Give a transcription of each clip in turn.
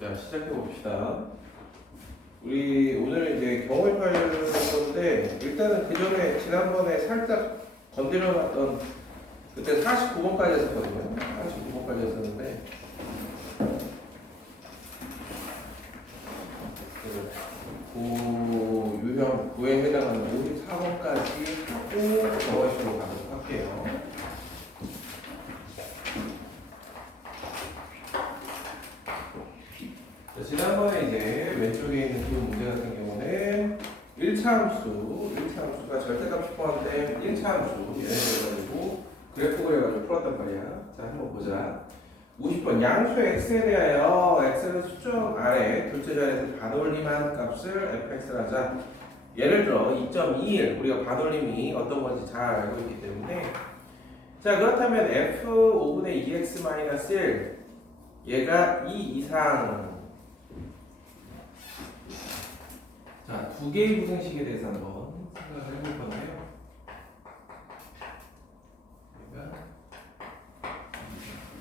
자, 시작해 봅시다. 우리 오늘 이제 경험을 하려는 건데, 일단은 그 전에 지난번에 살짝 건드려놨던 그때 49번까지 했었거든요. 49번까지 했었는데, 그 유형 9에 해당하는 54번까지 하고 저것으로 가도록 할게요. 지난번에 이제 왼쪽에 있는 그 문제 같은 경우는 1차 함수가 절대값이 포함된 1차 함수 얘를 해가지고 그래프를 해가지고 풀었단 말이야. 자, 한번 보자. 50번 양수 x에 대하여 x를 수정 아래 둘째 자리에서 반올림한 값을 fx를 하자. 예를 들어 2.21 우리가 반올림이 어떤 건지 잘 알고 있기 때문에, 자, 그렇다면 f 5분의 2x-1 얘가 2 이상, 자, 두 개의 부등식에 대해서 한번 생각을 해볼 건데요.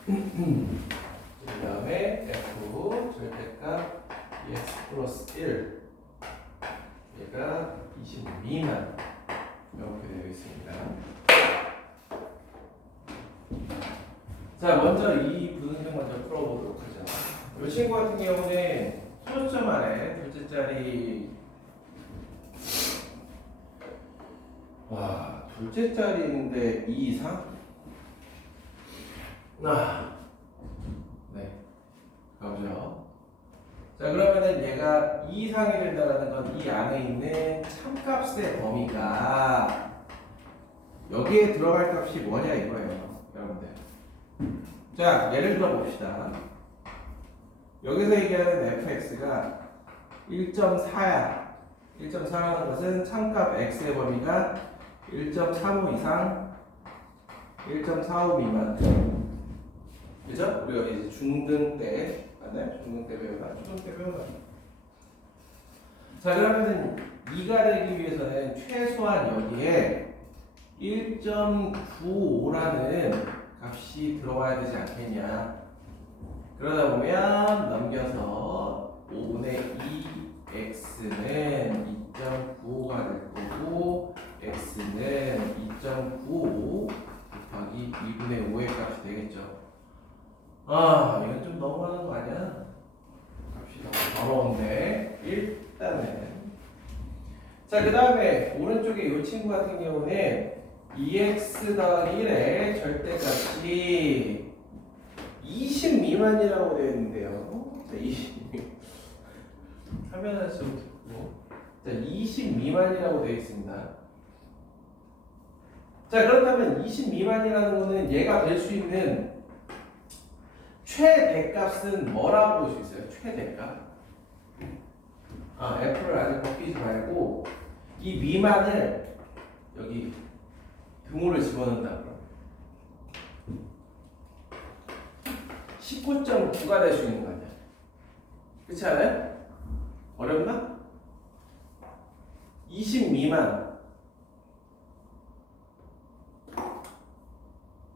그 다음에 f 절대값 2x 플러스 1 얘가 20 미만 이렇게 되어 있습니다. 자, 먼저 이 부등식 먼저 풀어보도록 하죠. 이 친구 같은 경우는 소수점 안에 둘째 자리, 와, 둘째 자리인데 2 이상? 네, 가보죠. 자, 그러면은 얘가 2 이상이 된다는 건 이 안에 있는 참값의 범위가 여기에 들어갈 값이 뭐냐 이거예요, 여러분들. 자, 예를 들어 봅시다. 여기서 얘기하는 fx가 1.4야. 1.4라는 것은 참값 x의 범위가 1.35 이상, 1.45 미만. 그죠? 우리가 이제 중등 때, 맞나요? 중등 때 배우나? 중등 때 배우나? 자, 그러면은 2가 되기 위해서는 최소한 여기에 1.95라는 값이 들어와야 되지 않겠냐. 그러다 보면 넘겨서 5분의 2x는 2.95가 될 거고, x는 2.95 곱하기 2분의 5의 값이 되겠죠. 아, 이건 좀 너무하는 거 아니야? 값이 너무 어려운데 일단은, 자, 그 다음에 오른쪽에 이 친구 같은 경우는 2x 더하기 1의 절대값이 20 미만이라고 되어 있는데요. 자, 20 화면 할수록 듣고, 자, 20 미만이라고 되어 있습니다. 자, 그렇다면 20 미만이라는 거는 얘가 될 수 있는 최대값은 뭐라고 볼 수 있어요? 최대값. f를 아직 벗기지 말고 이 미만을 여기 등호를 집어넣는다. 19.9가 될 수 있는 거 아니야? 그렇지 않아요? 어렵나? 20 미만.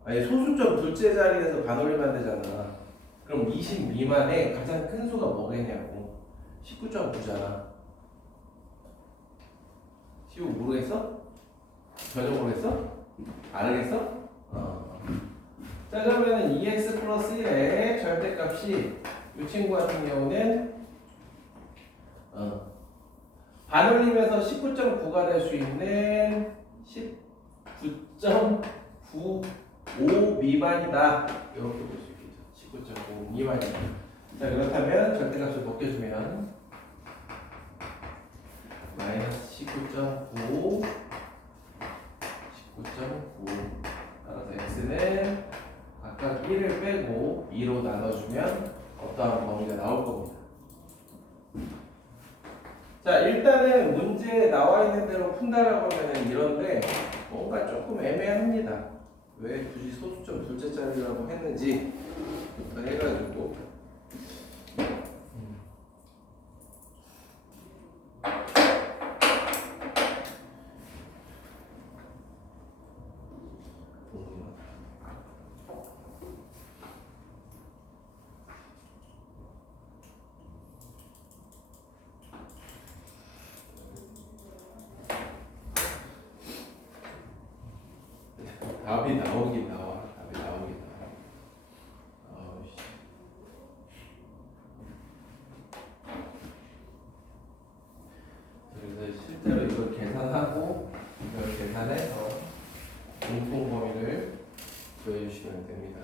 아니 소수점 둘째 자리에서 반올림하면 되잖아. 그럼 20 미만의 가장 큰 수가 뭐겠냐고. 19.9잖아. 시우 모르겠어? 전혀 모르겠어? 알겠어? 자 그러면은 2x 플러스 1의 절대값이 이 친구 같은 경우는 반올림에서 19.9가 될 수 있는 19.95 미만이다. 이렇게 볼 수 있겠죠. 19.95 미만이다. 자 그렇다면 절대값을 벗겨주면 마이너스 19.95 따라서 x는 각각 1을 빼고 2로 나눠주면 어떠한 범위가 나올 겁니다. 자 일단은 문제에 나와 있는 대로 푼다라고 하면 이런데 뭔가 조금 애매합니다. 왜 굳이 소수점 둘째 자리라고 했는지부터 해가지고 답이 나오긴 나와. 답이 나오긴 나와. 그래서 실제로 이걸 계산하고 이걸 계산해서 공통 범위를 구해주시면 됩니다.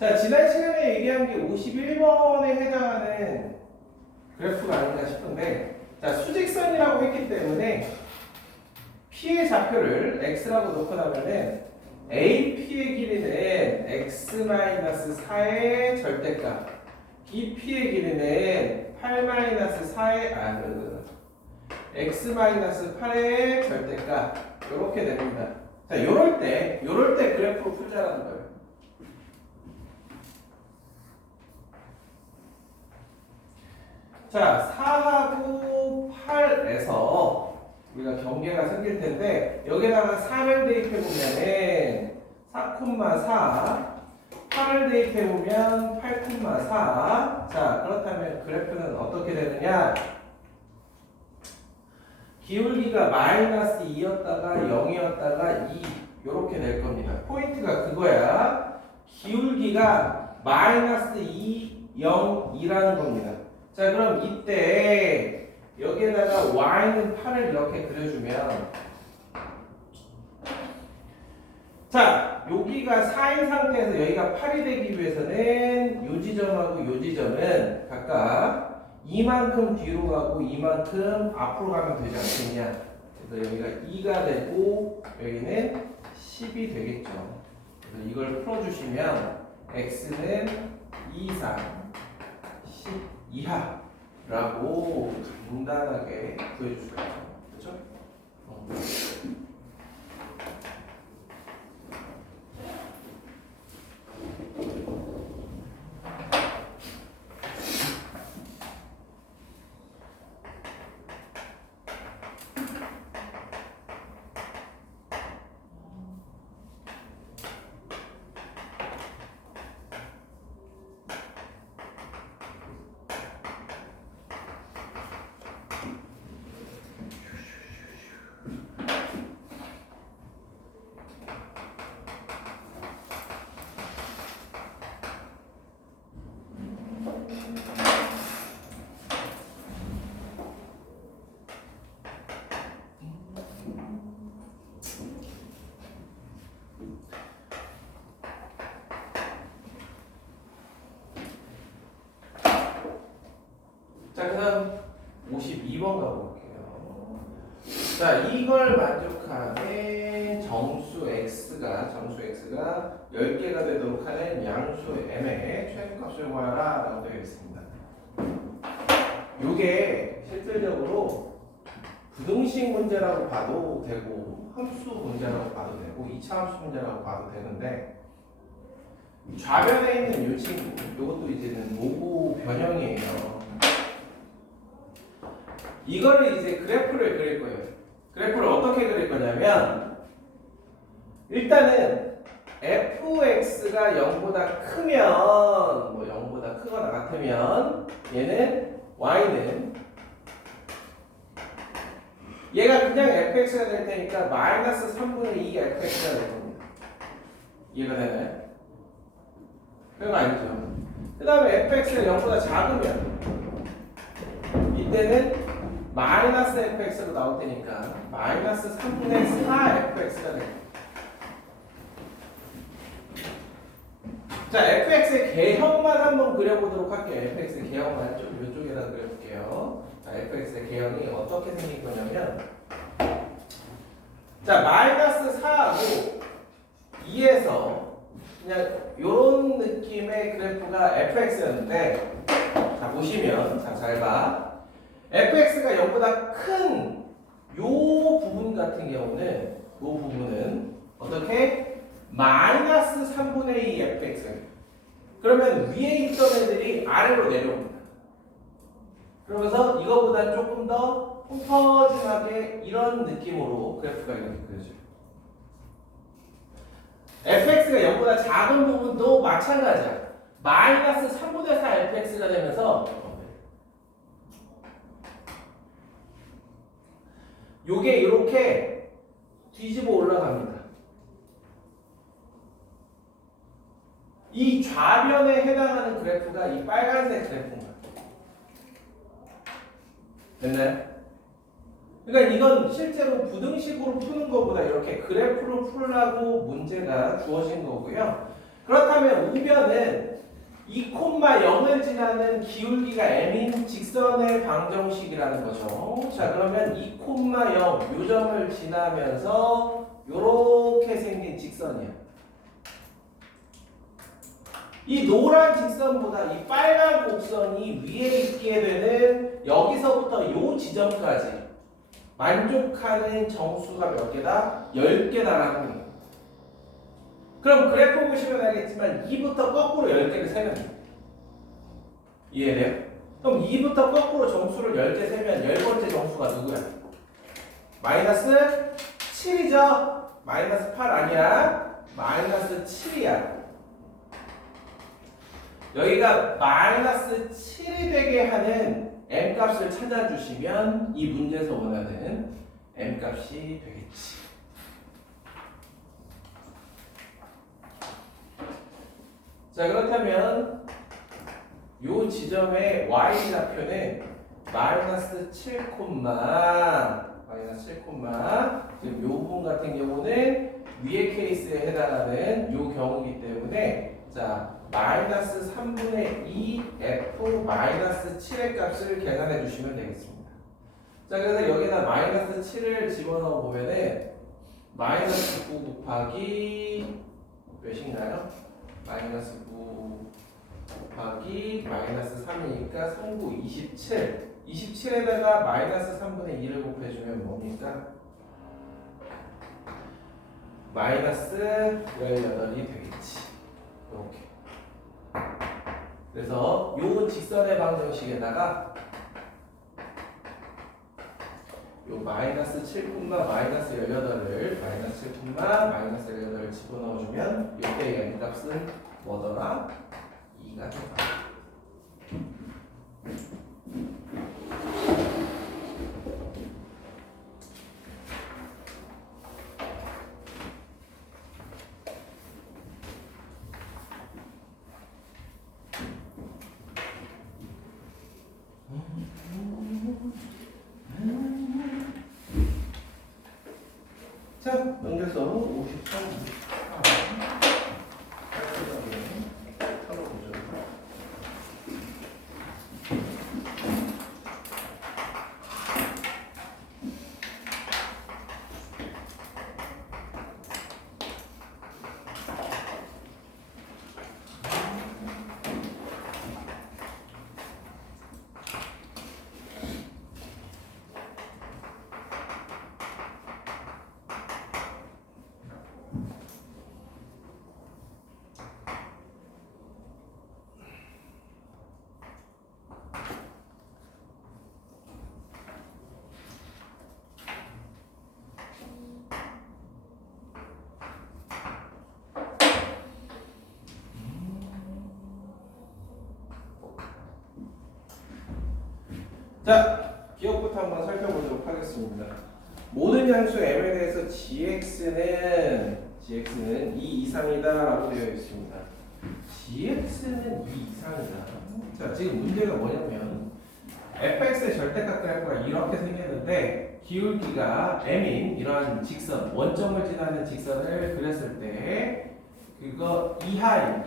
자, 지난 시간에 얘기한 게 51번에 해당하는 그래프가 아닌가 싶은데, 자, 수직선이라고 했기 때문에 P의 좌표를 X라고 놓고 나면은 AP의 길이는 X-4의 절대값, BP의 길이는 8-4의, X-8의 절대값, 이렇게 됩니다. 자, 요럴 때 그래프로 풀자라는 거예요. 자, 4하고 8에서 우리가 경계가 생길 텐데 여기다가 4를 대입해 보면은 4,4, 8을 대입해 보면 8,4. 자, 그렇다면 그래프는 어떻게 되느냐? 기울기가 마이너스 2였다가 0이었다가 2 이렇게 될 겁니다. 포인트가 그거야. 기울기가 마이너스 2, 0, 2라는 겁니다. 자 그럼 이때 여기에다가 y는 8을 이렇게 그려주면 자 여기가 4인 상태에서 여기가 8이 되기 위해서는 요 지점하고 요 지점은 각각 이만큼 뒤로 가고 이만큼 앞으로 가면 되지 않겠냐. 그래서 여기가 2가 되고 여기는 10이 되겠죠. 그래서 이걸 풀어주시면 x는 2, 3, 10 이하라고 간단하게 구해주세요. 그렇죠? 자, 그 다음 52번 가볼게요. 자, 이걸 만족하는 정수 x가 10개가 되도록 하는 양수 m의 최소값을 구하라 라고 되어 있습니다. 요게 실질적으로 부등식 문제라고 봐도 되고 함수 문제라고 봐도 되고 2차 함수 문제라고 봐도 되는데, 좌변에 있는 이 친구, 이것도 이제는 모고 변형이에요. 이거를 이제 그래프를 그릴 거예요. 그래프를 어떻게 그릴 거냐면, 일단은 fx가 0보다 크면, 뭐 0보다 크거나 같으면 얘는 y는 얘가 그냥 fx가 될 테니까 마이너스 3분의 2 fx가 될 겁니다. 이해가 되나요? 그거 아니죠. 그 다음에 fx가 0보다 작으면 이때는 마이너스 fx로 나올 테니까 마이너스 3분의 4 fx가 됩니다. 자, fx의 개형만 한번 그려보도록 할게요. fx의 개형만 좀 이쪽에다 그려볼게요. 자, fx의 개형이 어떻게 생긴 거냐면, 자, 마이너스 4하고 2에서 그냥 요런 느낌의 그래프가 fx였는데, 자, 보시면, 자, 잘 봐. fx가 0보다 큰 요 부분 같은 경우는, 요 부분은 어떻게? 마이너스 3분의 2 fx. 그러면 위에 있던 애들이 아래로 내려옵니다. 그러면서 이거보다 조금 더 펑퍼짐하게 이런 느낌으로 그래프가 이렇게 그려져요. fx가 0보다 작은 부분도 마찬가지야. 마이너스 3분의 4 fx가 되면서 요게 이렇게 뒤집어 올라갑니다. 이 좌변에 해당하는 그래프가 이 빨간색 그래프입니다. 됐나요? 그러니까 이건 실제로 부등식으로 푸는 것보다 이렇게 그래프로 풀라고 문제가 주어진 거고요. 그렇다면 우변은 2,0을 지나는 기울기가 m인 직선의 방정식이라는 거죠. 자, 그러면 2,0 요 점을 지나면서 요렇게 생긴 직선이야. 이 노란 직선보다 이 빨간 곡선이 위에 있게 되는 여기서부터 요 지점까지 만족하는 정수가 몇 개다? 10개다라는 거예요. 그럼 그래프 보시면 알겠지만 2부터 거꾸로 10개를 세면 돼요. 이해돼요? 그럼 2부터 거꾸로 정수를 10개 세면 10번째 정수가 누구야? 마이너스 7이죠? 마이너스 8 아니야? 마이너스 7이야. 여기가 마이너스 7이 되게 하는 m값을 찾아주시면 이 문제에서 원하는 m값이 되겠지. 자, 그렇다면 요 지점의 y좌표는 마이너스 7, 지금 요 부분 같은 경우는 위의 케이스에 해당하는 요 경우이기 때문에, 자, 마이너스 3분의 2 f 마이너스 7의 값을 계산해 주시면 되겠습니다. 자, 그래서 여기다 마이너스 7을 집어넣어 보면은 마이너스 9 곱하기 몇인가요? 마이너스 9 곱하기 마이너스 3이니까 3, 9, 27. 27에다가 마이너스 3분의 2를 곱해주면 뭡니까? 마이너스 18이 되겠지. 이렇게. 그래서 요 직선의 방정식에다가 요 마이너스 7, 마이너스 18을 마이너스 7, 마이너스 18을 집어넣어주면 이때의 m값은 뭐더라? 2가 되더라. 자, 넘겨서 53, 54. 자, 기억부터 한번 살펴보도록 하겠습니다. 모든 양수 m에 대해서 gx는 2 이상이다라고 되어 있습니다. gx는 2 이상이다. 자, 지금 문제가 뭐냐면 fx의 절대값 그래프가 이렇게 생겼는데 기울기가 m인 이러한 직선, 원점을 지나는 직선을 그렸을 때 그거 이하인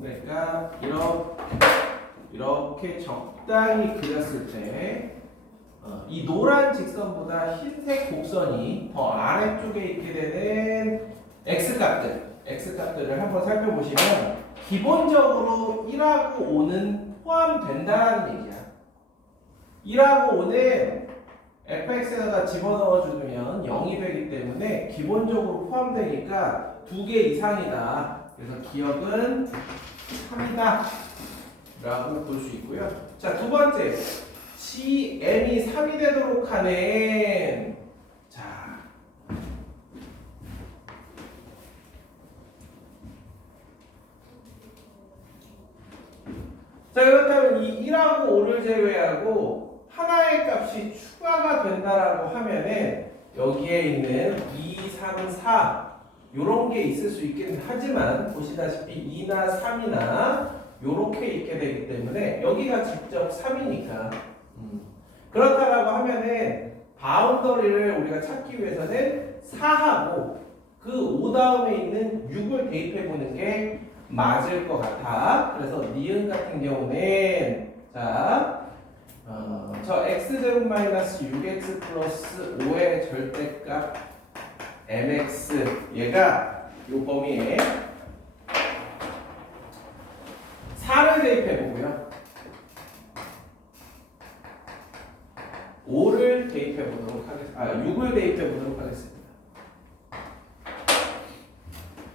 그러니까 이렇게 적당히 그렸을 때 이 노란 직선보다 흰색 곡선이 더 아래쪽에 있게 되는 x값들을 한번 살펴보시면 기본적으로 1하고 5는 포함된다는 얘기야. 1하고 5는 fx에다가 집어넣어 주면 0이 되기 때문에 기본적으로 포함되니까 2개 이상이다. 그래서 기억은 3이다 라고 볼 수 있고요. 자, 두 번째, gm이 3이 되도록 하는 자, 그렇다면 이 1하고 5를 제외하고 하나의 값이 추가가 된다라고 하면은 여기에 있는 2, 3, 4 요런 게 있을 수 있긴 하지만 보시다시피 2나 3이나 요렇게 있게 되기 때문에 여기가 직접 3이니까 그렇다라고 하면은 바운더리를 우리가 찾기 위해서는 4하고 그 5 다음에 있는 6을 대입해 보는 게 맞을 것 같아. 그래서 니은 같은 경우는 저 x제곱 마이너스 6x 플러스 5의 절대값 mx 얘가 요 범위에 4를 대입해 보고요. 5를 대입해 보도록 하겠습니다. 6을 대입해 보도록 하겠습니다.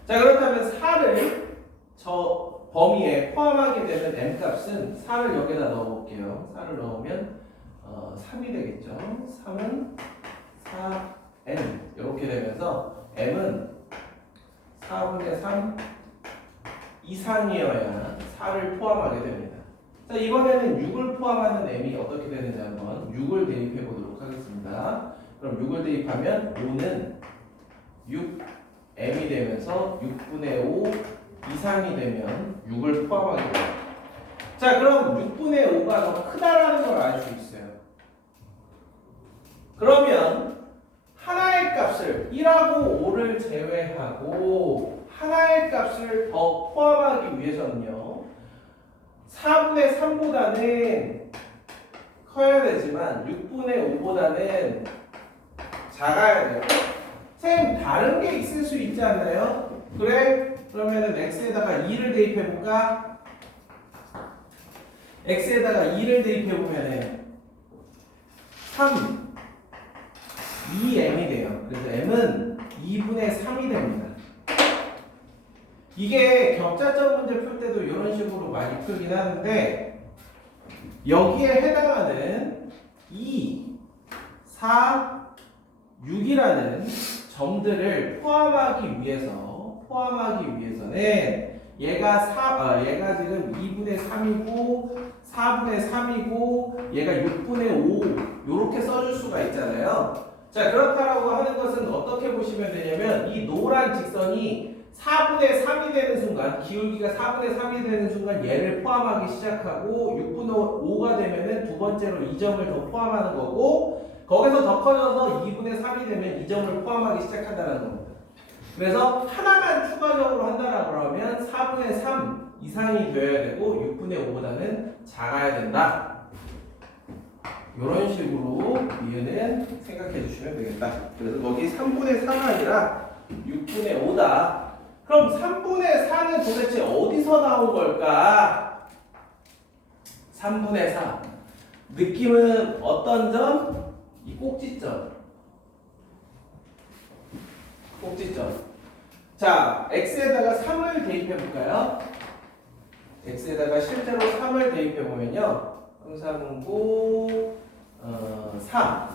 자, 그렇다면 4를 저 범위에 포함하게 되는 m 값은 4를 여기다 넣어 볼게요. 4를 넣으면 3이 되겠죠. 3은 4n 이렇게 되면서 m은 4분의 3 이상이어야 4를 포함하게 됩니다. 자, 이번에는 6을 포함하는 m이 어떻게 되는지 한번 6을 대입해 보도록 하겠습니다. 그럼 6을 대입하면 5는 6m이 되면서 6분의 5 이상이 되면 6을 포함하게 됩니다. 자, 그럼 6분의 5가 더 크다라는 걸 알 수 있어요. 그러면 하나의 값을 1하고 5를 제외하고 하나의 값을 더 포함하기 위해서는요 4분의 3보다는 커야 되지만 6분의 5보다는 작아야 돼요. 선생님, 다른 게 있을 수 있지 않나요? 그래? 그러면은 x에다가 2를 대입해 볼까? x에다가 2를 대입해 보면은 3 2m이 돼요. 그래서 m은 2분의 3이 됩니다. 이게 격자점 문제 풀 때도 이런 식으로 많이 풀긴 하는데 여기에 해당하는 2, 4, 6이라는 점들을 포함하기 위해서는 얘가 지금 2분의 3이고 4분의 3이고 얘가 6분의 5 요렇게 써줄 수가 있잖아요. 자, 그렇다라고 하는 것은 어떻게 보시면 되냐면 이 노란 직선이 4분의 3이 되는 순간, 기울기가 4분의 3이 되는 순간 얘를 포함하기 시작하고 6분의 5가 되면은 두 번째로 이 점을 더 포함하는 거고 거기서 더 커져서 2분의 3이 되면 이 점을 포함하기 시작한다는 겁니다. 그래서 하나만 추가적으로 한다라고 하면 4분의 3 이상이 되어야 되고 6분의 5보다는 작아야 된다. 이런 식으로 이유는 생각해 주시면 되겠다. 그래서 거기 3분의 4가 아니라 6분의 5다. 그럼 3분의 4는 도대체 어디서 나온 걸까? 3분의 4. 느낌은 어떤 점? 이 꼭지점. 자, x에다가 3을 대입해 볼까요? x에다가 실제로 3을 대입해 보면요. 339 3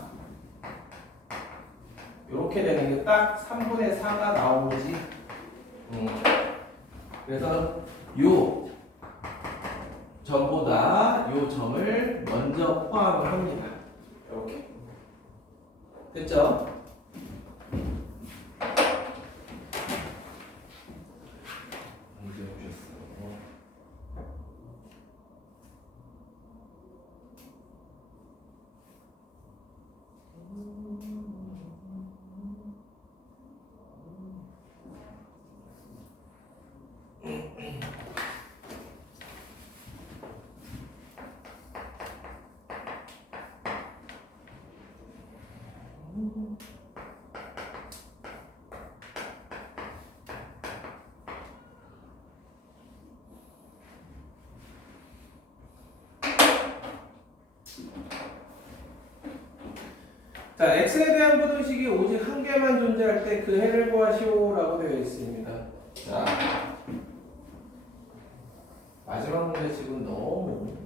이렇게 되는 게 딱 3분의 4가 나오지. 그래서 요 점보다 요 점을 먼저 포함을 합니다. 이렇게 됐죠? 문제 보셨어요. 자, x에 대한 부등식이 오직 한 개만 존재할 때 그 해를 구하시오라고 되어 있습니다. 자, 마지막 문제 지금 너무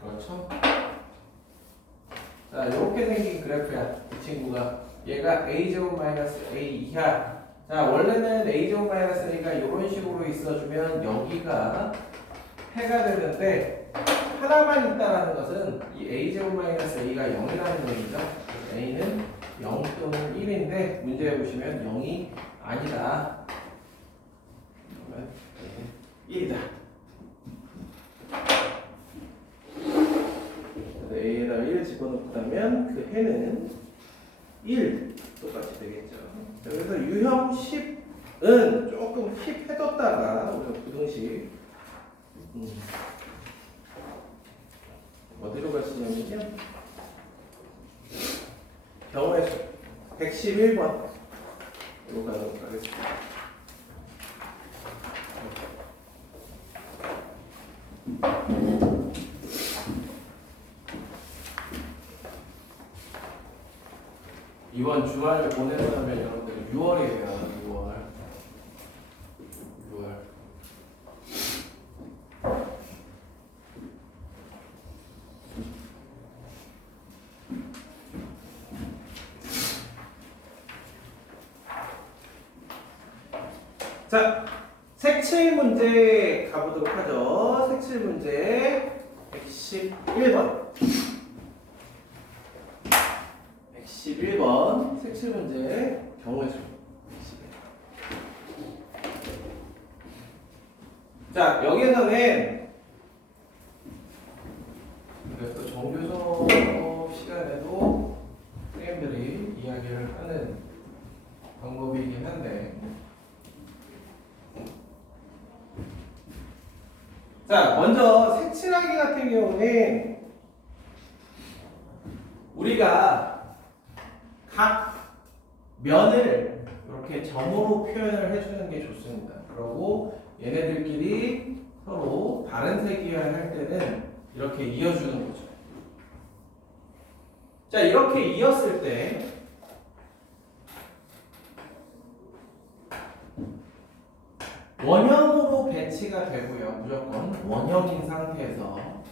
그렇죠? 자, 이렇게 생긴 그래프야. 이 친구가 얘가 a제곱 마이너스 a 이하. 자, 원래는 a제곱 마이너스 a가 이런 식으로 있어주면 여기가 해가 되는데 하나만 있다라는 것은 이 a제곱 마이너스 a가 0이라는 얘기죠. a는 0 또는 1인데 문제에 보시면 0이 아니다. 그러면 a는 1이다. a에다 1을 집어넣다면 그 해는 1 똑같이 되겠죠. 그래서 유형 10은 조금 힙해뒀다가 우리가 부등식 어디로 갈 수 있냐면요. 경우의 수 111번 이거 가도록 하겠습니다. 이번 주말 보내고 나면 여러분들 6월이에요. 6월. 자, 색칠 문제 가보도록 하죠. 색칠 문제 111번. 111번 색칠 문제 경우의 수. 자, 여기에서는 또 정규 수업 시간에도 선생님들이 이야기를 하는 방법이긴 한데, 자, 먼저 색칠하기 같은 경우는 우리가 각 면을 이렇게 점으로 표현을 해주는 게 좋습니다. 그리고 얘네들끼리 서로 다른 색이어야 할 때는 이렇게 이어주는 거죠. 자, 이렇게 이었을 때 원형으로 배치가 되고요. 무조건 원형인 상태에서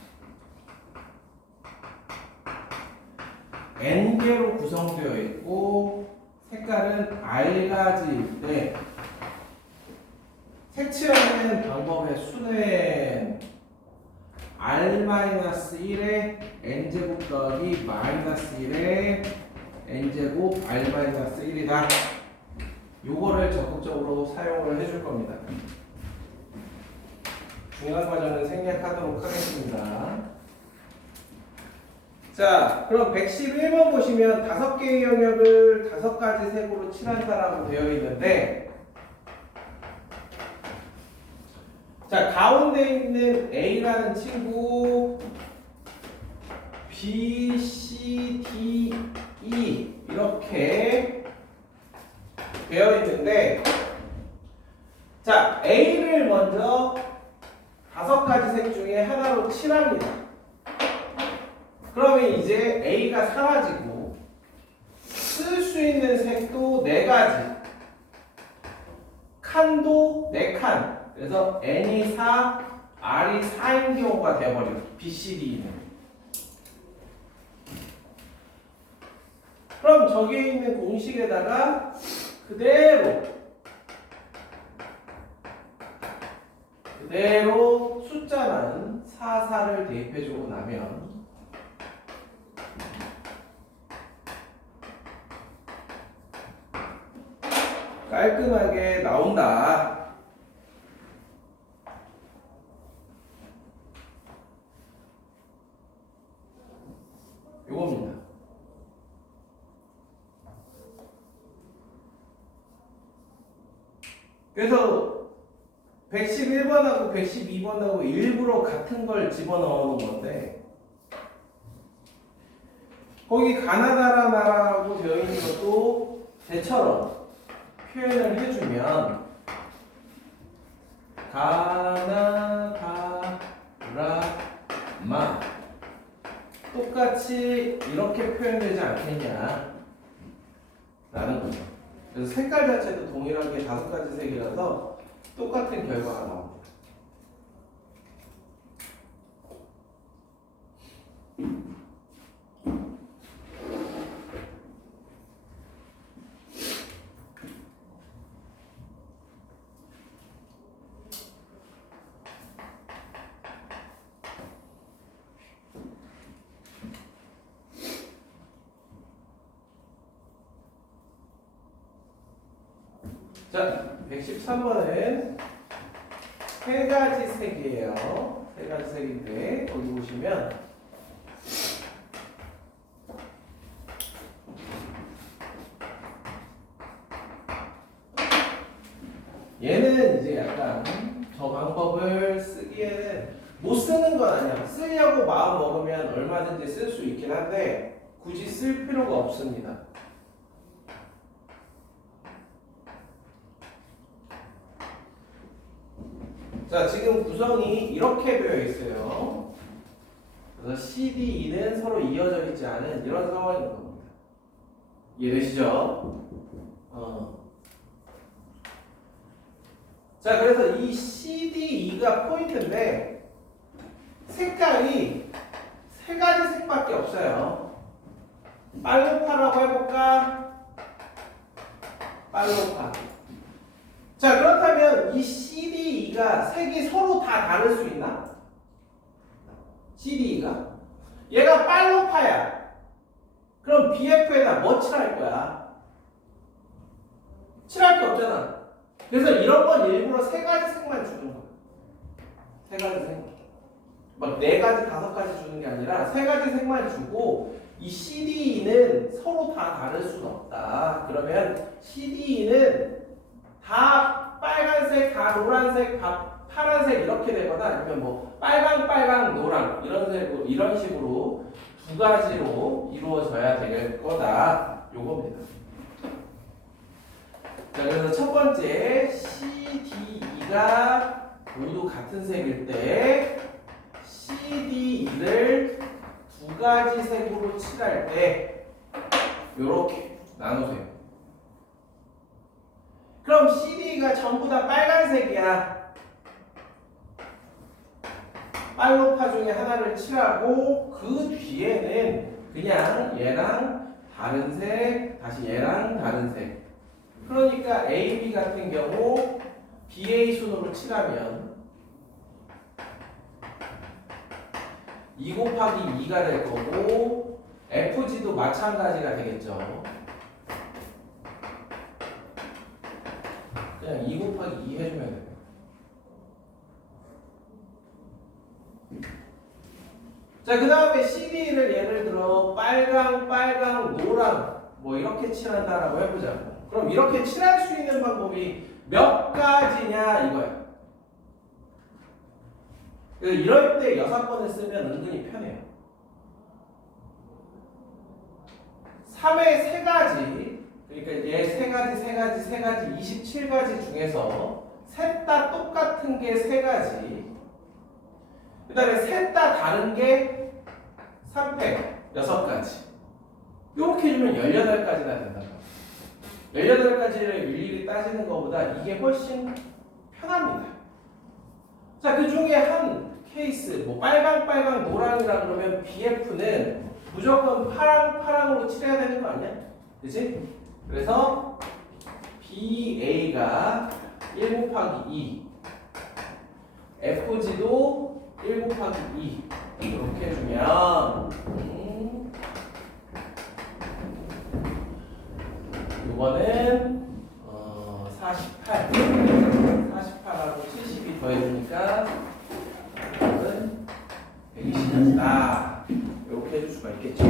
n개로 구성되어 있고 색깔은 R가지일 때 색칠하는 방법의 수는 R-1에 n제곱 더하기 마이너스 1에 n제곱 R-1이다. 요거를 적극적으로 사용을 해줄 겁니다. 중요한 과정은 생략하도록 하겠습니다. 자, 그럼 111번 보시면 5개의 영역을 5가지 색으로 칠한다라고 되어 있는데, 자, 가운데 있는 A라는 친구 B, C, D, E 이렇게 되어 있는데, 자, A를 먼저 5가지 색 중에 하나로 칠합니다. 그러면 이제 A가 사라지고 쓸 수 있는 색도 4가지, 칸도 4칸. 그래서 N이 4, R이 4인 경우가 되어버려요. B, C, D는. 그럼 저기에 있는 공식에다가 그대로 그대로 숫자만 4, 4를 대입해주고 나면 깔끔하게 나온다. 요겁니다. 그래서 111번하고 112번하고 일부러 같은 걸 집어넣어 놓은 건데 거기 가나다라 나라고 되어 있는 것도 대처럼 표현을 해주면 가나다라마 똑같이 이렇게 표현되지 않겠냐 라는 거죠. 그래서 색깔 자체도 동일하게 5가지 색이라서 똑같은 결과가 나옵니다. 자, 113번은 3가지 색이에요. 3가지 색인데 거기 보시면 얘는 이제 약간 저 방법을 쓰기에는 못 쓰는 건 아니야. 쓰려고 마음 먹으면 얼마든지 쓸 수 있긴 한데 굳이 쓸 필요가 없습니다. 자, 지금 구성이 이렇게 되어 있어요. 그래서 C, D, E는 서로 이어져 있지 않은 이런 상황인 겁니다. 이해되시죠? 자, 그래서 이 C, D, E가 포인트인데 색깔이 3가지 색밖에 없어요. 빨로파라고 해볼까? 빨로파. 자, 그렇다면 이 C, D, E가 색이 서로 다 다를 수 있나? C, D, E가? 얘가 빨로파야. 그럼 BF에다 뭐 칠할 거야? 칠할 게 없잖아. 그래서 이런 건 일부러 3가지 색만 주는 거야. 3가지 색만. 막 4가지, 5가지 주는 게 아니라 3가지 색만 주고 이 C, D, E는 서로 다 다를 수는 없다. 그러면 C, D, E는 다 빨간색, 다 노란색, 다 파란색 이렇게 되거나 아니면 뭐 빨강, 노랑 이런 식으로 2가지로 이루어져야 될 거다. 요겁니다. 자, 그래서 첫 번째 C, D, E가 모두 같은 색일 때 C, D, E를 2가지 색으로 칠할 때 요렇게 나누세요. 그럼 CD가 전부 다 빨간색이야. 빨로파 중에 하나를 칠하고 그 뒤에는 그냥 얘랑 다른 색, 다시 얘랑 다른 색. 그러니까 AB 같은 경우 BA 순으로 칠하면 2 곱하기 2가 될 거고 FG도 마찬가지가 되겠죠. 그냥 2 곱하기 2 해주면 돼요. 자, 그 다음에 CD를 예를 들어 빨강, 노랑 뭐 이렇게 칠한다라고 해보자. 그럼 이렇게 칠할 수 있는 방법이 몇 가지냐 이거야. 그래서 이럴 때 6번을 쓰면 은근히 편해요. 3의 3가지, 그러니까 얘 3가지 27가지 중에서 셋 다 똑같은 게 3가지, 그 다음에 셋 다 다른 게 3팩 6가지. 이렇게 해주면 18가지나 된다. 18가지를 일일이 따지는 것보다 이게 훨씬 편합니다. 자, 그 중에 한 케이스, 뭐 빨강, 노랑이라 그러면 BF는 무조건 파랑으로 칠해야 되는 거 아니야? 그치? 그래서 BA가 1 곱하기 2 FG도 1 곱하기 2 이렇게 해주면 이거는 48하고 70이 더해주니까 이거는 120이다. 이렇게 해줄 수가 있겠죠.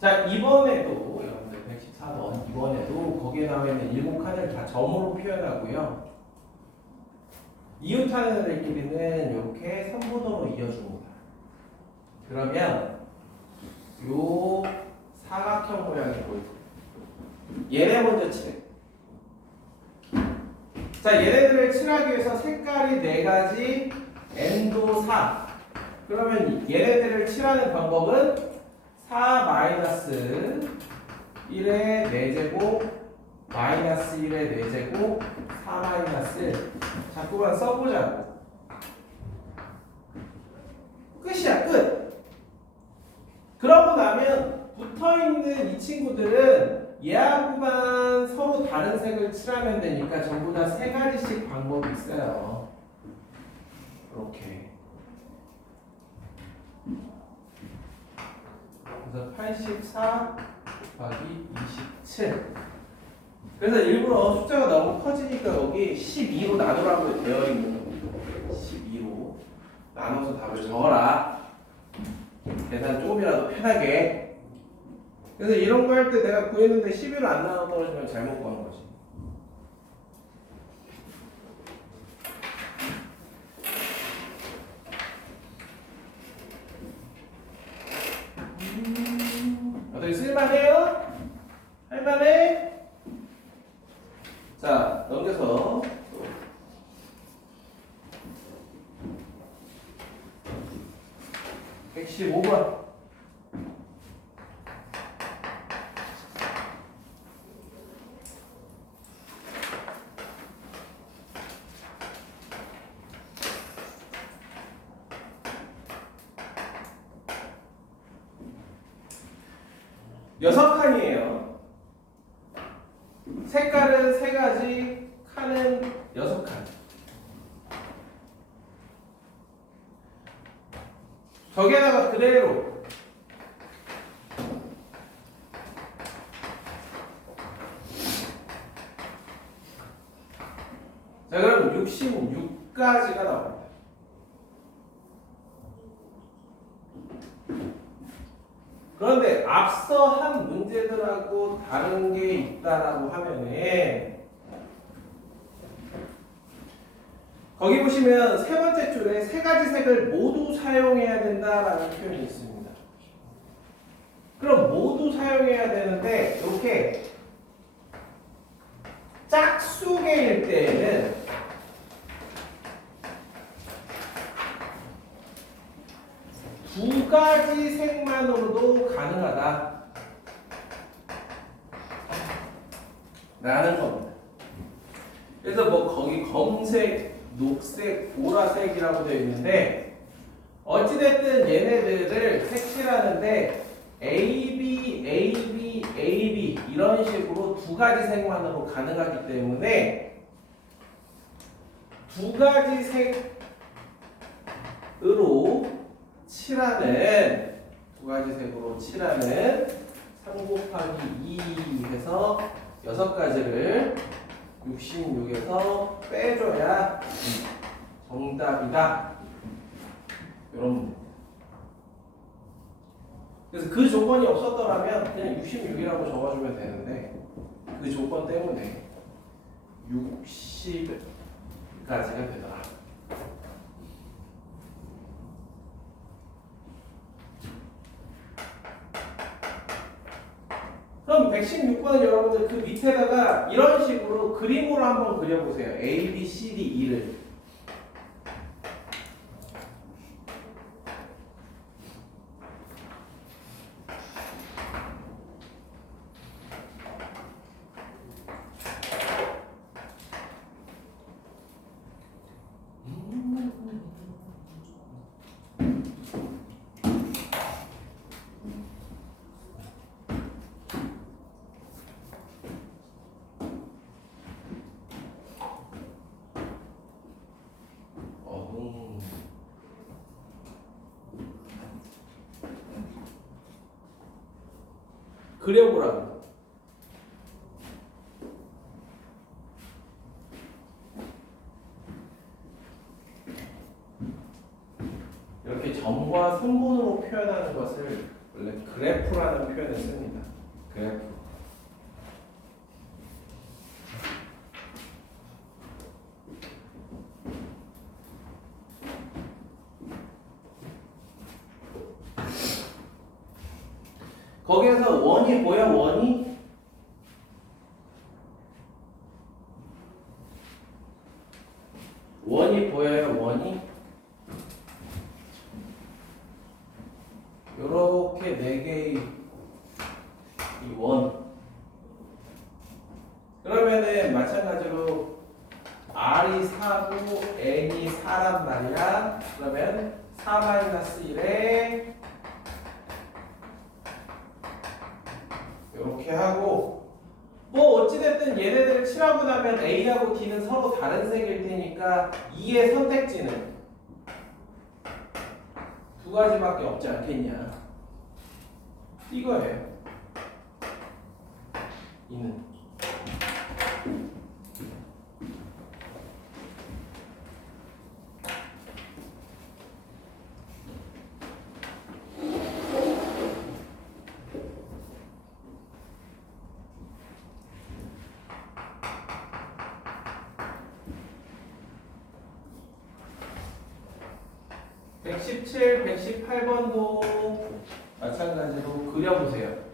자, 이번에도 여러분들 114번 이번에도 거기에 나와 있는 일곱 칸을 다 점으로 표현하고요. 이웃하는 애들끼리는 이렇게 선분호로 이어줍니다. 그러면 요 사각형 모양이 보이죠. 얘네 먼저 칠해. 자, 얘네들을 칠하기 위해서 색깔이 4가지, n도 4. 그러면 얘네들을 칠하는 방법은 4-1의 4제곱 마이너스 1의 4제곱 4 마이너스 자꾸만 써보자고. 끝이야, 끝. 그러고 나면 붙어있는 이 친구들은 얘하고만 서로 다른 색을 칠하면 되니까 전부 다 3가지씩 방법이 있어요. 이렇게. 그래서 84 곱하기 27. 그래서 일부러 숫자가 너무 커지니까 여기 12로 나누라고 되어 있는 겁니다. 12로 나눠서 답을 적어라. 계산 조금이라도 편하게. 그래서 이런 거 할 때 내가 구했는데 12로 안 나눠 떨어지면 잘못 구한 거지. 어떻게 쓸만해요? 할만해? 자, 넘겨서 115번. 여섯 칸이에요. 색깔은 3가지, 칸은 6칸. 저기에다가 그대로 자, 그럼 66가지가 나옵니다. 그런데 앞서 한 문제들하고 다른 게 있다라고 하면은 거기 보시면 세 번째 줄에 3가지 색을 모두 사용해야 된다라는 표현이 있습니다. 그럼 모두 사용해야 되는데 이렇게 짝수개일 때에는 두 가지 색만으로도 가능하다 라는 겁니다. 그래서 뭐 거기 검색, 녹색, 보라색이라고 되어 있는데 어찌됐든 얘네들을 색칠하는데 AB, AB, AB 이런 식으로 두 가지 색만으로 가능하기 때문에 두 가지 색으로 칠하는 두 가지 색으로 칠하는 3 곱하기 2 해서 6가지를 66에서 빼줘야 정답이다. 이런 문제. 그래서 그 조건이 없었더라면 그냥 66이라고 적어주면 되는데 그 조건 때문에 60까지가 되더라. 그럼 116번은 여러분들 그 밑에다가 이런 식으로 그림으로 한번 그려보세요. A, B, C, D, E를. 그려보라고. 이렇게 점과 선분으로 표현하는 것을 원래 그래프라는 표현을 씁니다. 그래프. 거기에서 원이 뭐야? 원이 보여요? 원이 요렇게 네 개의 이 원. 그러면은 마찬가지로 R이 4고 N이 4란 말이야. 그러면 4-1에 이렇게 하고, 뭐 어찌됐든 얘네들을 칠하고 나면 A하고 D는 서로 다른 색일 테니까 2의 선택지는 두 가지밖에 없지 않겠냐, 이거예요. 이는 117, 118번도 마찬가지로 그려보세요.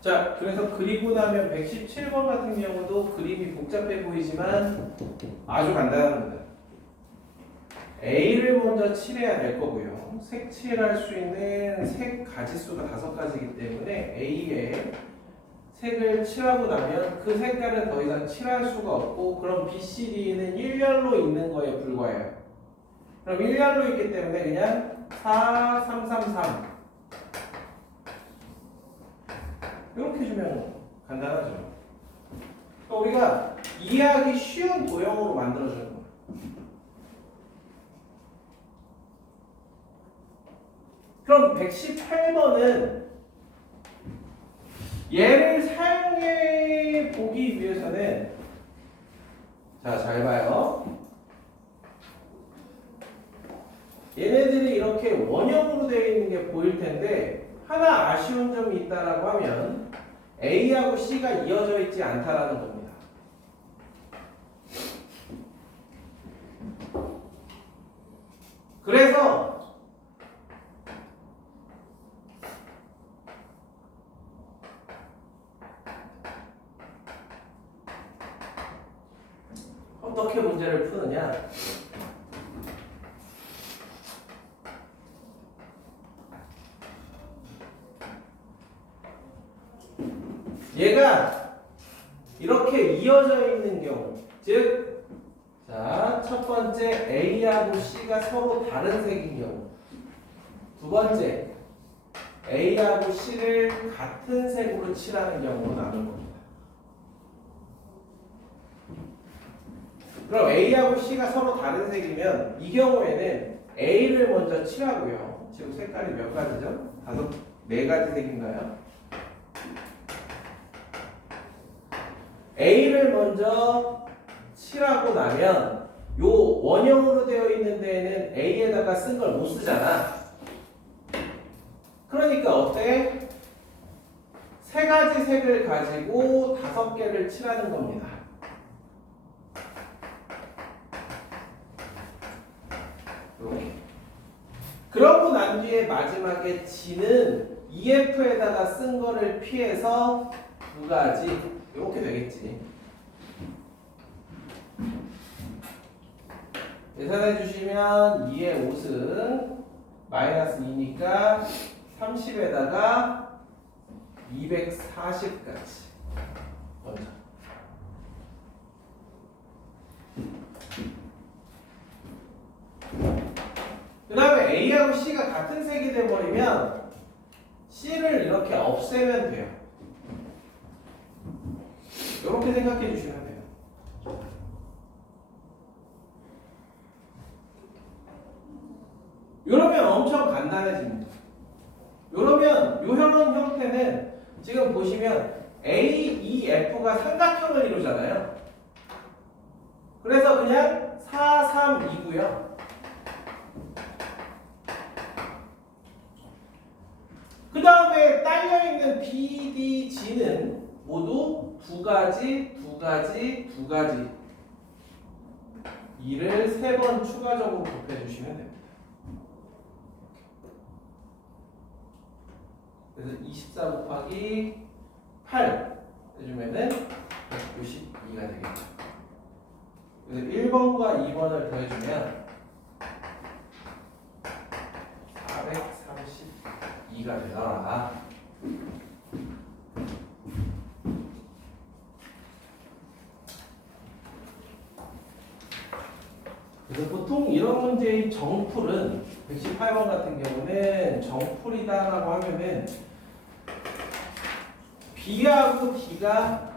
자, 그래서 그리고 나면 117번 같은 경우도 그림이 복잡해 보이지만 아주 간단합니다. A를 먼저 칠해야 될 거고요. 색칠할 수 있는 색 가지수가 5가지이기 때문에 A에 색을 칠하고 나면 그 색깔은 더 이상 칠할 수가 없고, 그럼 BCD는 일렬로 있는 거에 불과해요. 그럼 일렬로 있기 때문에 그냥 4, 3, 3, 3 이렇게 주면 간단하죠. 그러니까 우리가 이해하기 쉬운 도형으로 만들어주는 거예요. 그럼 118번은 얘를 사용해 보기 위해서는, 자, 잘 봐요. 얘네들이 이렇게 원형으로 되어 있는 게 보일 텐데, 하나 아쉬운 점이 있다라고 하면 A하고 C가 이어져 있지 않다라는 겁니다. 그래서 어떻게 문제를 푸느냐? 얘가 이렇게 이어져 있는 경우, 즉, 자, 첫 번째 A하고 C가 서로 다른 색인 경우, 두 번째 A하고 C를 같은 색으로 칠하는 경우로 나눈 겁니다. 그럼 A하고 C가 서로 다른 색이면 이 경우에는 A를 먼저 칠하고요. 지금 색깔이 몇 가지죠? 4가지 색인가요? A를 먼저 칠하고 나면 요 원형으로 되어 있는 데에는 A에다가 쓴 걸 못 쓰잖아. 그러니까 어때? 3가지 색을 가지고 5개를 칠하는 겁니다. 이렇게. 그러고 난 뒤에 마지막에 G는 EF에다가 쓴 거를 피해서 2가지 이렇게 되겠지. 계산해 주시면 2의 5승 마이너스 2니까 30에다가 240까지 먼저. 그 다음에 A하고 C가 같은 색이 돼버리면 C를 이렇게 없애면 돼요. 이렇게 생각해 주시면 돼요. 이러면 엄청 간단해집니다. 이러면 이런 형태는 지금 보시면 A, E, F가 삼각형을 이루잖아요. 그래서 그냥 4, 3, 2고요. 그 다음에 딸려있는 B, D, G는 모두 2가지, 2가지, 2가지. 이를 3번 추가적으로 곱해주시면 됩니다. 그래서 24 곱하기 8 해주면은 192가 되겠죠. 그래서 1번과 2번을 더해주면 432가 되더라. 그래서 보통 이런 문제의 정풀은 118번 같은 경우는 정풀이다라고 하면은 B하고 D가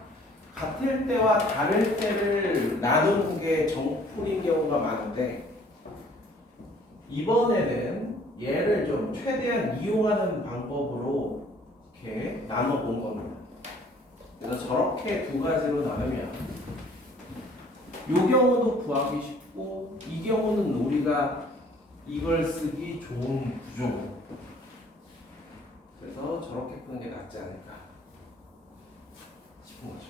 같을 때와 다를 때를 나누는 게 정풀인 경우가 많은데, 이번에는 얘를 좀 최대한 이용하는 방법으로 이렇게 나눠 본 겁니다. 그래서 저렇게 2가지로 나누면 이 경우도 구하기 쉽고, 이 경우는 우리가 이걸 쓰기 좋은 구조. 그래서 저렇게 푸는 게 낫지 않을까 싶은 거죠.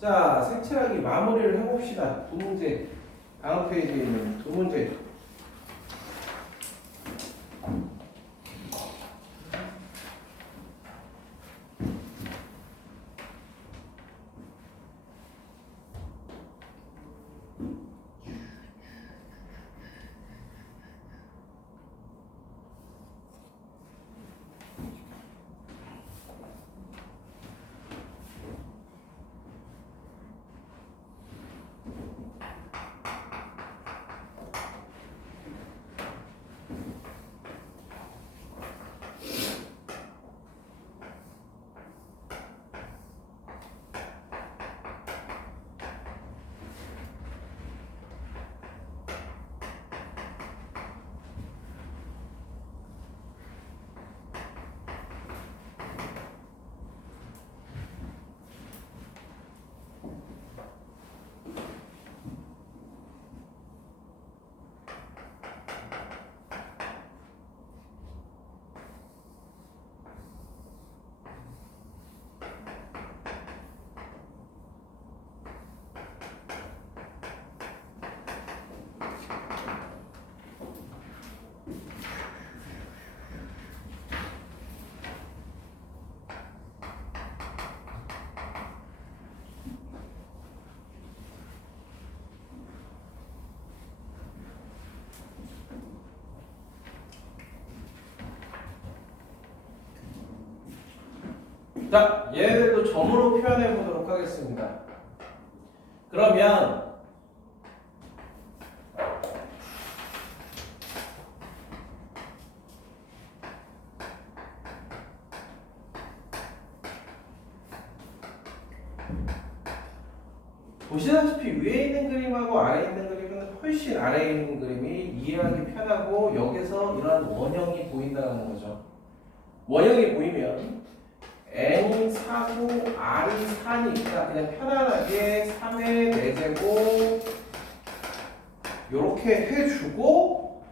자, 색칠하기 마무리를 해봅시다. 두 문제. 다음 페이지에 있는 두 문제. 자, 얘네들도 점으로 표현해 보도록 하겠습니다. 그러면 보시다시피 위에 있는 그림하고 아래에 있는 그림은 훨씬 아래에 있는 그림이 이해하기 편하고 여기서 이런 원형이 보인다는 거죠. 원형이 보이면 n이 4고 r이 4니까 그냥 편안하게 3의 4제곱 이렇게 해주고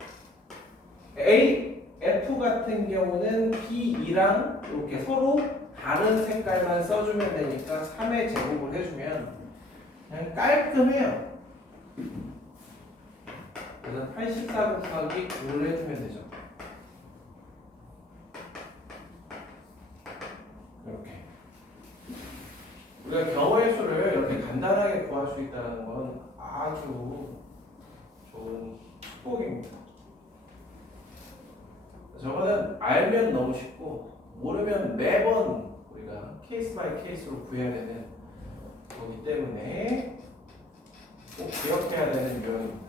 f 같은 경우는 b2랑 이렇게 서로 다른 색깔만 써주면 되니까 3의 제곱을 해주면 그냥 깔끔해요. 그래서 84 곱하기 9를 해주면 되죠. 이렇게 우리가 경우의 수를 이렇게 간단하게 구할 수 있다는 건 아주 좋은 축복입니다. 저거는 알면 너무 쉽고 모르면 매번 우리가 케이스 바이 케이스로 구해야 되는 거기 때문에 꼭 기억해야 되는 유형입니다.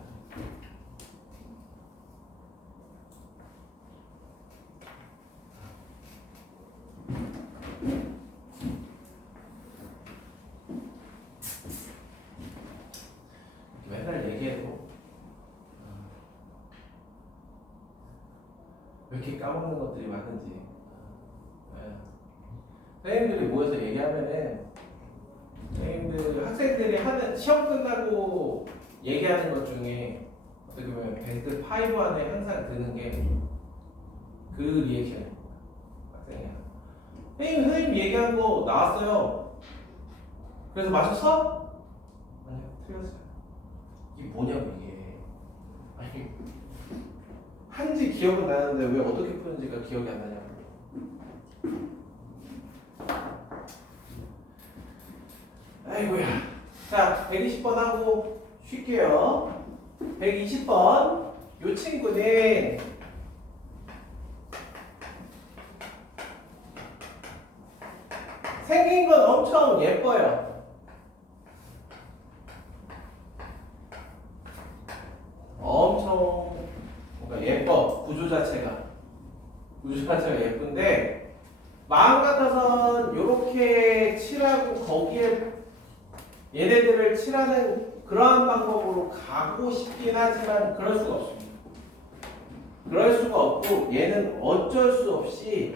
맨날 얘기해도 왜 이렇게 까먹는 것들이 많은지. 선생님들이 모여서 얘기하면은 선생님들 학생들이 하는 시험 끝나고 얘기하는 것 중에 어떻게 보면 베스트 5 안에 항상 드는 게 그 리액션입니다. 선생님 얘기한 거 나왔어요. 그래서 맞췄어? 아니요, 틀렸어요. 이게 뭐냐고 이게. 아니 한지 기억은 나는데 왜 어떻게 푸는지가 기억이 안 나냐고. 아이고야. 자, 120번 하고 쉴게요. 120번. 요 친구는 생긴 건 엄청 예뻐요. 엄청 뭔가 예뻐. 구조 자체가 예쁜데 마음 같아선 요렇게 칠하고 거기에 얘네들을 칠하는 그러한 방법으로 가고 싶긴 하지만 그럴 수가 없습니다. 그럴 수가 없고 얘는 어쩔 수 없이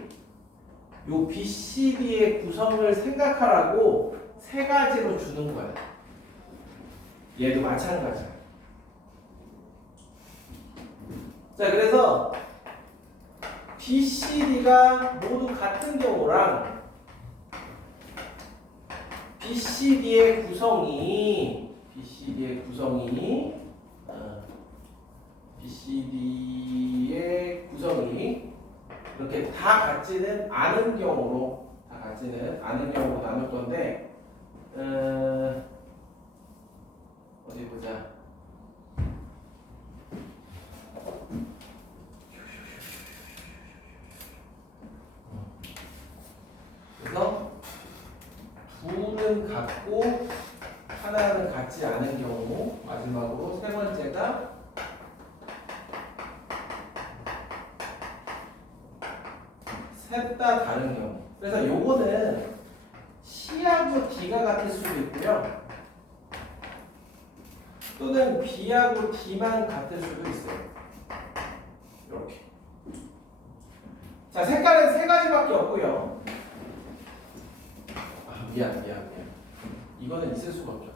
요 BCD의 구성을 생각하라고 세 가지로 주는 거야. 얘도 마찬가지야. 자, 그래서 BCD가 모두 같은 경우랑 BCD의 구성이 이렇게 다 같지는 않은 경우로 나눌 건데 어디 보자. 그래서 둘은 같고 하나는 같지 않은 경우, 마지막으로 세 번째가 셋 다 다른 경우. 그래서 요거는 C하고 D가 같을 수도 있고요, 또는 B하고 D만 같을 수도 있어요. 이렇게. 자, 색깔은 세 가지밖에 없고요. 미안. 이거는 있을 수가 없죠.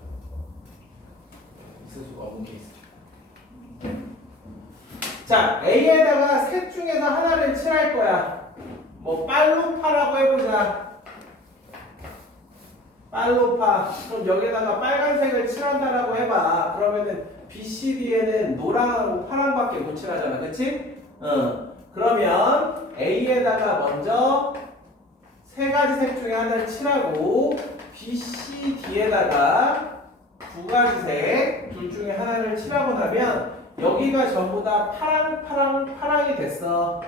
있을 수가 없는 케이스. 자, A에다가 셋 중에서 하나를 칠할 거야. 뭐 빨로파라고 해보자. 빨로파. 그럼 여기다가 빨간색을 칠한다라고 해봐. 그러면은 BCD에는 노랑하고 파랑밖에 못 칠하잖아, 그치? 그러면 A에다가 먼저 세 가지 색 중에 하나를 칠하고 BCD에다가 두 가지 색 둘 중에 하나를 칠하고 나면 여기가 전부 다 파랑이 됐어.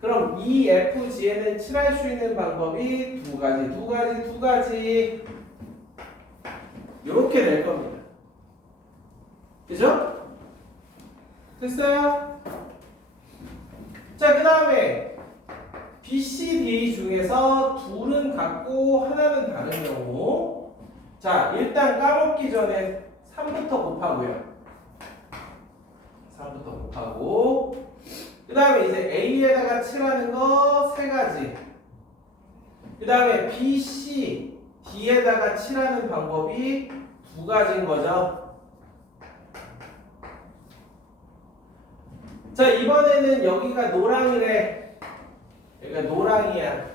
그럼 EFG에는 칠할 수 있는 방법이 두 가지 이렇게 될 겁니다. 그죠? 됐어요? 자, 그 다음에 BCD 중에서 둘은 같고 하나는 다른 경우. 자, 일단 까먹기 전에 3부터 곱하고요. 그 다음에 이제 A에다가 칠하는 거 세 가지. 그 다음에 BC, D에다가 칠하는 방법이 두 가지인 거죠. 자, 이번에는 여기가 노랑이래. 그러니까 노랑이야.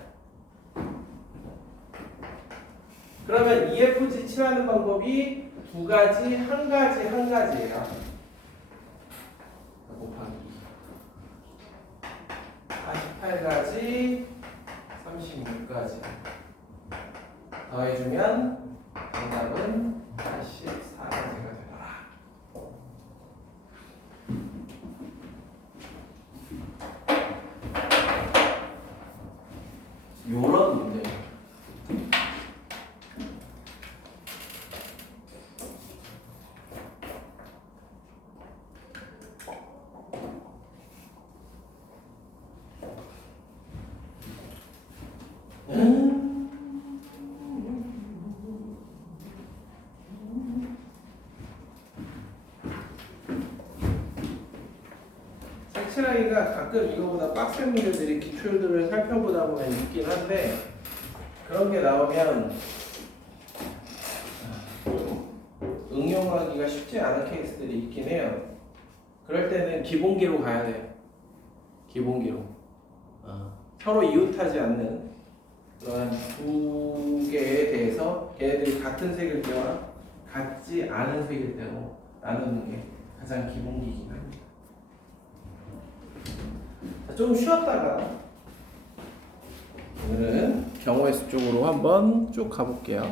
그러면 EFG 칠하는 방법이 두 가지, 한 가지예요. 곱하기 48가지, 36가지 더해주면 정답은 84가지가 되더라. 요런 문제. 색칠하기가 가끔 이거보다 빡센 문제들이 기출들을 살펴보다 보면 있긴 한데, 그런 게 나오면 응용하기가 쉽지 않은 케이스들이 있긴 해요. 그럴 때는 기본기로 가야 돼요. 기본기로. 서로 이웃하지 않는 그러한 두 개에 대해서 걔네들이 같은 색일 때와 같지 않은 색일 때로 나누는 게 가장 기본기이긴 합니다. 좀 쉬었다가 오늘은 경우의 수 쪽으로 한번 쭉 가볼게요.